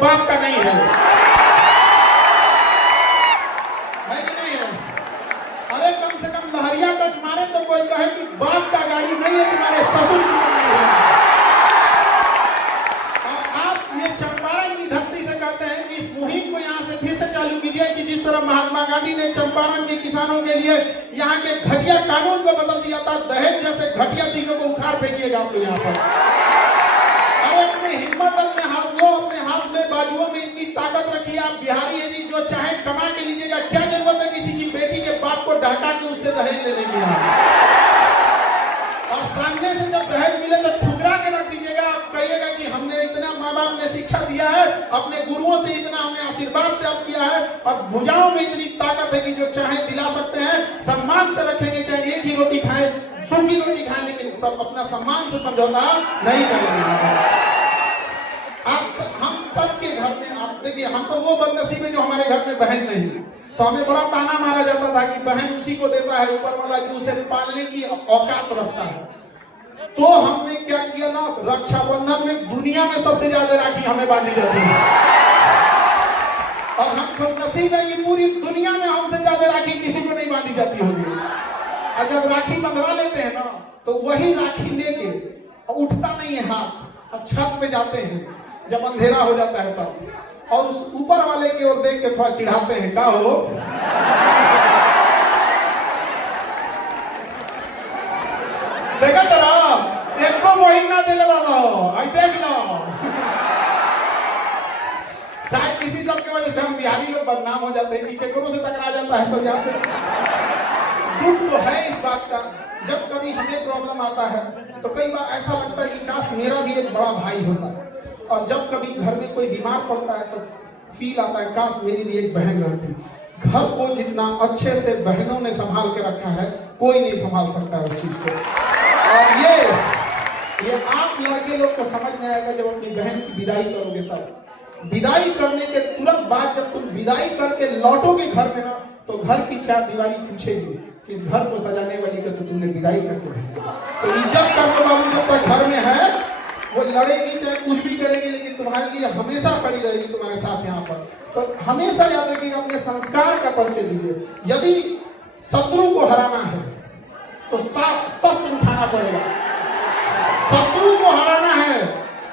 बाप का नहीं है कि नहीं है? अरे कम से कम लहरिया कट मारे तो कोई कहे कि बाप का गाड़ी नहीं है, तुम्हारे ससुर की गाड़ी है। और आप ये चंपारण की धरती से कहते हैं कि इस मुहिम को यहाँ से फिर से चालू कीजिए कि जिस तरह महात्मा गांधी ने चंपारण के किसानों के लिए यहाँ के घटिया कानून को बदल दिया था, दहेज जैसे घटिया चीजों को उखाड़ फेंकिएगा आप लोग यहाँ पर। अरे अपनी हिम्मत अपने हाथ लो, अपने हाथ में बाजुओं में इतनी ताकत रखिए। आप बिहारी है जी, जो चाहे कमा के लीजिएगा। क्या जरूरत है किसी की बेटी के बाप को ढका के उससे दहेज लेने की? और सामने से जब दहेज मिले तो ठुकरा के रख दीजिएगा। आप कहिएगा कि हमने इतना माँ बाप ने शिक्षा दिया है, अपने गुरुओं से इतना हमने आशीर्वाद प्राप्त किया है, और भुजाओं में इतनी ताकत है कि जो चाहे दिला सकते हैं। सम्मान से रखेंगे, चाहे एक ही रोटी खाए, सूखी रोटी खाए, लेकिन सब अपना सम्मान से समझौता नहीं करेंगे। हम सबके घर में आप देखिए, हम तो वो बदनसीब है जो हमारे घर में बहन नहीं, तो हमें बड़ा ताना मारा जाता था कि बहन उसी को देता है ऊपर वाला जो उसे पालने की औकात रखता है। तो हमने क्या किया ना, रक्षाबंधन में दुनिया में सबसे ज्यादा राखी हमें बांधी जाती है, और हम खुशनसीब है कि पूरी दुनिया में हमसे ज्यादा राखी किसी को नहीं बांधी जाती होगी। और जब राखी बंधवा लेते हैं ना, तो वही राखी लेके उठता नहीं है हाथ, और छत पे जाते हैं जब अंधेरा हो जाता है तब, और उस ऊपर वाले की ओर देख के थोड़ा चिढ़ाते हैं, क्या हो देखा तेरा एक को महीना दिले बाबा, आई देख लो। शायद इसी सब की वजह से हम बिहारी लोग बदनाम हो जाते हैं कि केकरों से टकरा जाता है सब यहाँ पे। दुख तो है इस बात का, जब कभी हमें प्रॉब्लम आता है तो कई बार ऐसा लगता है कि काश मेरा भी एक बड़ा भाई होता, और जब कभी घर में कोई बीमार पड़ता है तो फील आता है काश मेरी भी एक बहन रहती। घर को जितना अच्छे से बहनों ने संभाल के रखा है, कोई नहीं संभाल सकता है उस चीज को। और ये आप लड़के लोग को समझ में आएगा जब अपनी बहन की विदाई करोगे तब। विदाई करने के तुरंत बाद जब तुम विदाई करके लौटोगे घर में ना, तो घर की चार दीवारी पूछेगी कि इस घर को सजाने वाली का तो तुमने विदाई करके भेज दिया। तो इज्जत करके बाबू जब तक घर में है, वो लड़ेगी चाहे कुछ भी करेगी, लेकिन तुम्हारे लिए हमेशा खड़ी रहेगी तुम्हारे साथ यहाँ पर। तो हमेशा याद रखिएगा, अपने संस्कार का परिचय दीजिए। यदि शत्रु को हराना है तो शस्त्र उठाना पड़ेगा, शत्रु को हराना है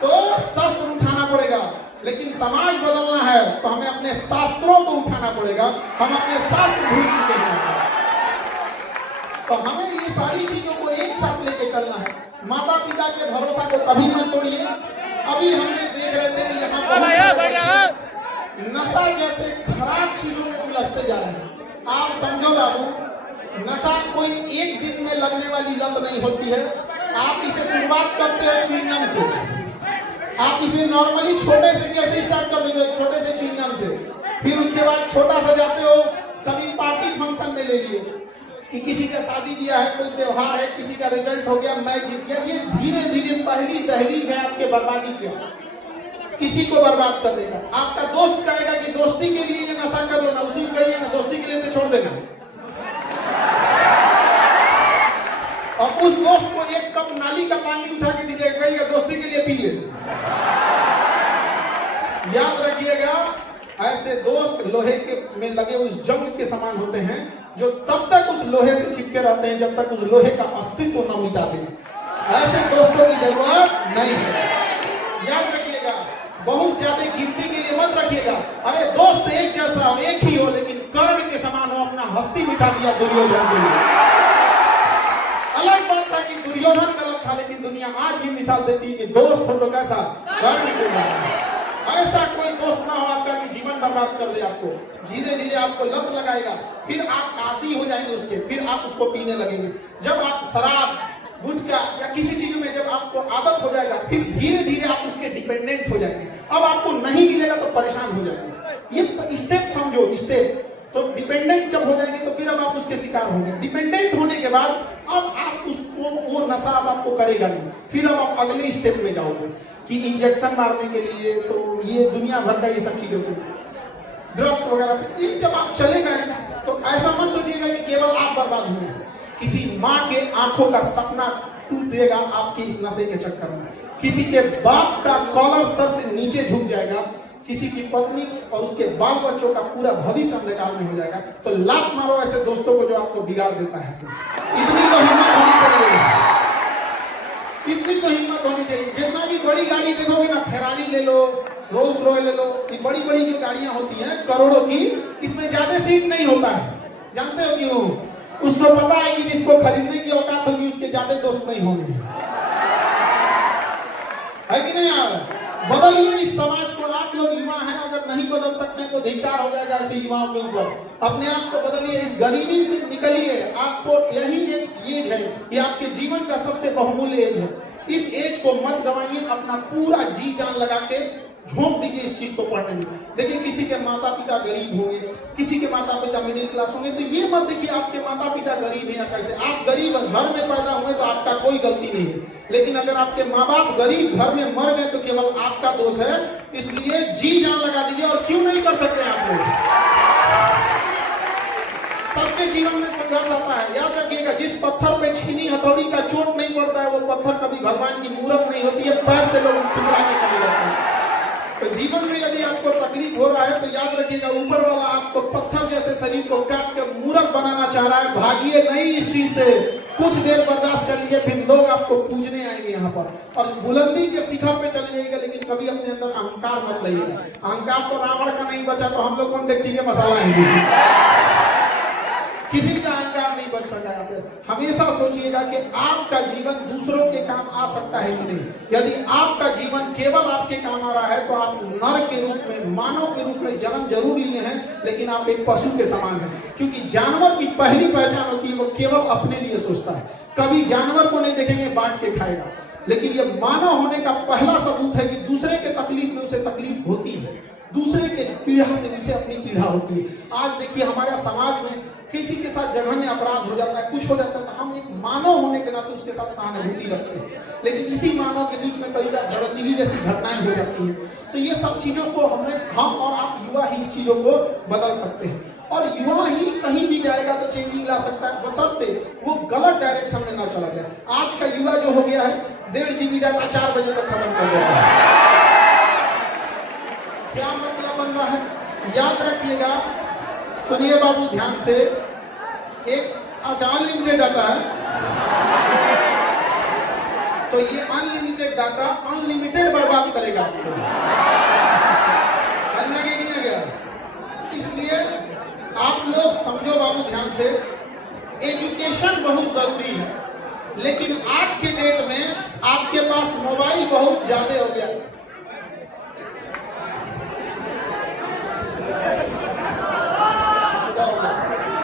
तो शस्त्र उठाना पड़ेगा, लेकिन समाज बदलना है तो हमें अपने शास्त्रों को उठाना पड़ेगा। हम अपने शास्त्र भूल चुके हैं, तो हमें ये सारी चीजों को एक साथ लेके चलना है। माता पिता के भरोसा को कभी मत तोड़िए। अभी हमने देख रहे थे कि यहाँ नशा जैसे खराब चीजों में उलझते जा रहे हैं। आप समझो बाबू, नशा कोई एक दिन में लगने वाली लत नहीं होती है। आप इसे शुरुआत करते हो च्युइंगम से, आप इसे नॉर्मली छोटे से कैसे स्टार्ट कर देते हो, छोटे से च्युइंगम से, फिर उसके बाद छोटा सा जाते हो, कभी पार्टी फंक्शन में ले लिए कि किसी का शादी किया है, कोई त्योहार है, किसी का रिजल्ट हो गया, मैं जीत गया। ये धीरे धीरे पहली दहलीज है आपके बर्बादी की, किसी को बर्बाद करने का। आपका दोस्त कहेगा कि दोस्ती के लिए ये नशा कर लो ना, उसी को कहिए ना दोस्ती के लिए तो छोड़ देना, और उस दोस्त को एक कप नाली का पानी उठा के दीजिएगा, कहिएगा दोस्ती के लिए पी ले। याद रखिएगा, ऐसे दोस्त लोहे के में लगे उस जंग के समान होते हैं जो तब तक उस लोहे से चिपके रहते हैं जब तक उस लोहे का अस्तित्व न मिटा दें। ऐसे दोस्तों की जरूरत नहीं है। याद रखिएगा, बहुत ज्यादा गिनती के लिए मत रखिएगा। अरे दोस्त एक जैसा हो, एक ही हो, लेकिन कर्ण के समान हो, अपना हस्ती मिटा दिया दुर्योधन के लिए। अलग बात था कि दुर्योधन गलत था, लेकिन दुनिया आज भी मिसाल देती है कि दोस्त हो तो कैसा, कर्ण के समान। ऐसा कोई दोस्त ना हो आपका कि जीवन बर्बाद कर दे आपको। धीरे धीरे आपको लत लगाएगा, फिर आप आदी हो जाएंगे उसके, फिर आप उसको पीने लगेंगे। जब आप शराब, गुटखा या किसी चीज में जब आपको आदत हो जाएगा, फिर धीरे धीरे आप उसके डिपेंडेंट हो जाएंगे। अब आपको नहीं मिलेगा तो परेशान हो जाएंगे। ये स्टेप समझो, स्टेप। तो डिपेंडेंट जब हो जाएंगे तो फिर अब आप उसके शिकार होंगे। डिपेंडेंट होने के बाद अब आप उसको, वो नशा अब आपको करेगा नहीं, फिर अब आप अगले स्टेप में जाओगे कि इंजेक्शन मारने के लिए, तो ये दुनिया भर का ये सब चीजें, ड्रग्स वगैरह पे। ये जब आप चले गए तो ऐसा मत सोचिएगा कि केवल आप बर्बाद हुए, किसी माँ के आंखों का सपना टूटेगा आपके इस नशे के चक्कर में, किसी के बाप का कॉलर सर से नीचे झुक जाएगा, किसी की पत्नी और उसके बाल बच्चों का पूरा भविष्य अंधकार में हो जाएगा। तो लात मारो ऐसे दोस्तों को जो आपको बिगाड़ देता है। इतनी तो हिम्मत होनी चाहिए, इतनी तो हिम्मत होनी चाहिए। जितना भी बड़ी गाड़ी देखोगे ना, फेरारी ले लो, रोल्स रॉय ले लो, ये बड़ी बड़ी जो गाड़ियां होती हैं करोड़ों की, इसमें ज्यादा सीट नहीं होता है। जानते हो क्यों? उसको पता है कि जिसको खरीदने की औकात होगी उसके ज्यादा दोस्त नहीं होंगे, है कि नहीं यार? बदलिए इस समाज को। आप लोग युवा हैं, अगर नहीं बदल सकते हैं तो धिक्कार हो जाएगा ऐसे युवाओं के ऊपर। अपने आप को बदलिए, इस गरीबी से निकलिए। आपको यही एक एज है, ये आपके जीवन का सबसे बहुमूल्य एज है। इस एज को मत गवाइए, अपना पूरा जी जान लगा के झोंक दीजिए इस चीज को पढ़ने में। देखिए किसी के माता पिता गरीब होंगे, किसी के माता पिता मिडिल क्लास होंगे, तो ये मत देखिए आपके माता पिता गरीब हैं या कैसे। आप गरीब घर में पैदा हुए तो आपका कोई गलती नहीं है, लेकिन अगर आपके माँ बाप गरीब घर में मर गए तो केवल आपका दोष है। इसलिए जी जान लगा दीजिए। और क्यों नहीं कर सकते आप लोग? सबके जीवन में संघर्ष आता है। याद रखिएगा, जिस पत्थर पे छीनी हथौड़ी का चोट नहीं पड़ता है, वो पत्थर कभी भगवान की मूर्त नहीं होती है। पैर से लोग टुकड़ा के चले जाते हैं। तो जीवन में यदि आपको तकलीफ हो रहा है तो याद रखिएगा, ऊपर वाला आपको पत्थर जैसे शरीर को काट के मूर्त बनाना चाह रहा है। भागिए नहीं इस चीज से, कुछ देर बर्दाश्त कर लिए, फिर लोग आपको पूजने आएंगे यहाँ पर, और बुलंदी के शिखर पे चले जाइएगा। लेकिन कभी अपने अंदर अहंकार मत लाइएगा। अहंकार तो रावण का नहीं बचा, तो हम लोग कौन डेगची के मसाला है? किसी का अहंकार नहीं बच सका है। हमेशा सोचिएगा कि आपका जीवन दूसरों के काम आ सकता है कि नहीं। यदि आपका जीवन केवल आपके काम आ रहा है तो आप नर के रूप में, मानव के रूप में जन्म जरूर लिए हैं, लेकिन आप एक पशु के समान हैं। क्योंकि जानवर की पहली पहचान होती है वो केवल अपने लिए सोचता है। कभी जानवर को नहीं देखेंगे बांट के खाएगा। लेकिन ये मानव होने का पहला सबूत है कि दूसरे के तकलीफ में उसे तकलीफ होती है, दूसरे के पीड़ा से उसे अपनी पीड़ा होती है। आज देखिए हमारे समाज में किसी के साथ जघन्य अपराध हो जाता है, कुछ हो जाता है, तो हम एक मानव होने के नाते उसके साथ सहानुभूति रखते हैं। लेकिन इसी मानव के बीच में कई बार दरिंदगी जैसी घटनाएं हो जाती हैं। तो ये सब चीजों को हम और आप युवा ही इस चीजों को बदल सकते हैं। और युवा ही कहीं भी जाएगा तो चेंजिंग ला सकता है, बशर्ते वो गलत डायरेक्शन में ना चला जाए। आज का युवा जो हो गया है, 1.5 GB डाटा 4 बजे तक खत्म कर देता है। क्या मतलब बन रहा है? याद रखिएगा, सुनिए बाबू ध्यान से, एक अनलिमिटेड डाटा है, तो ये अनलिमिटेड डाटा अनलिमिटेड बर्बाद करेगा आपको। समझ में नहीं गया? इसलिए आप लोग समझो बाबू ध्यान से, एजुकेशन बहुत जरूरी है, लेकिन आज के डेट में आपके पास मोबाइल बहुत ज्यादा हो गया।